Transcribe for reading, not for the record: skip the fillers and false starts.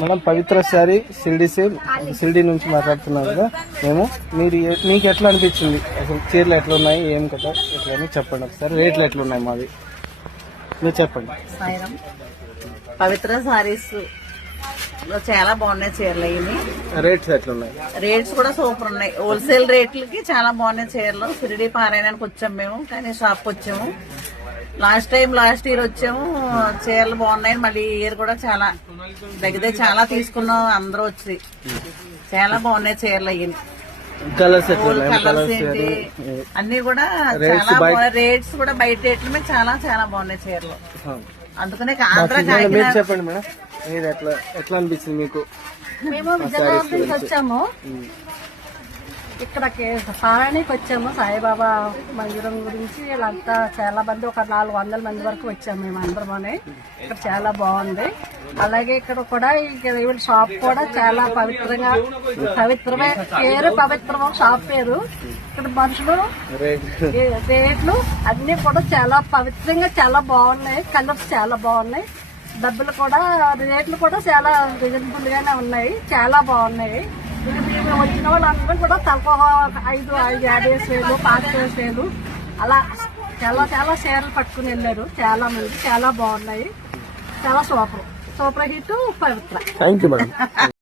Madam పవిత్ర శారీ షిరిడి నుంచి మాట్లాడుతున్నాం కదా మేము. మీకు ఎట్లా అనిపించింది అసలు? చీరలు ఎట్లా ఉన్నాయి, ఏం కదా ఎట్లా అని చెప్పండి ఒకసారి. రేట్లు ఎట్లా ఉన్నాయి మాది మీరు చెప్పండి. సాయిరాం. పవిత్ర సారీస్ లో చాలా బాగున్నాయి చీరలు. అయ్యి రేట్స్ ఎట్లా ఉన్నాయి? రేట్స్ కూడా సూపర్ ఉన్నాయి. హోల్సేల్ రేట్లకి చాలా బాగున్నాయి చీరలు. షిరిడి పారాయణానికి వచ్చాము మేము, కానీ షాప్ వచ్చాము. లాస్ట్ ఇయర్ వచ్చాము. చీరలు బాగున్నాయి. మళ్ళీ ఈ ఇయర్ కూడా చాలా దగ్గర చాలా తీసుకున్నాం అందరూ వచ్చి. చాలా బాగున్నాయి చీరలు. అయ్యి కలర్స్ ఏంటి అన్ని కూడా చాలా బాగున్నాయి. రేట్స్ కూడా బయట రేట్ల మీద చాలా చాలా బాగున్నాయి చీరలు. అందుకనే మీరు చెప్పండి మేడం, మీరు ఎట్లా అనిపించింది మీకు? మేము విజయనగరం నుంచి వచ్చాము. ఇక్కడికి పారాయణకి వచ్చాము. సాయిబాబా మందిరం గురించి వీళ్ళంతా చాలా మంది, ఒక 400 మంది వరకు వచ్చాము మేము అందరమని. ఇక్కడ చాలా బాగుంది. అలాగే ఇక్కడ కూడా వీళ్ళ షాప్ కూడా చాలా పవిత్రమే పేరు, పవిత్రమ షాప్ పేరు. ఇక్కడ మనుషులు రేట్లు అన్ని కూడా చాలా పవిత్రంగా చాలా బాగున్నాయి. కలర్స్ చాలా బాగున్నాయి. డబ్బులు కూడా రేట్లు కూడా చాలా రీజనబుల్ గానే ఉన్నాయి. చాలా బాగున్నాయి. వచ్చిన వాళ్ళందరూ కూడా తక్కువ 50 వేలు 5 వేలు అలా చాలా చాలా చీరలు పట్టుకుని వెళ్ళారు. చాలా మంది చాలా బాగున్నాయి. చాలా super hit Pavitra. Thank you madam.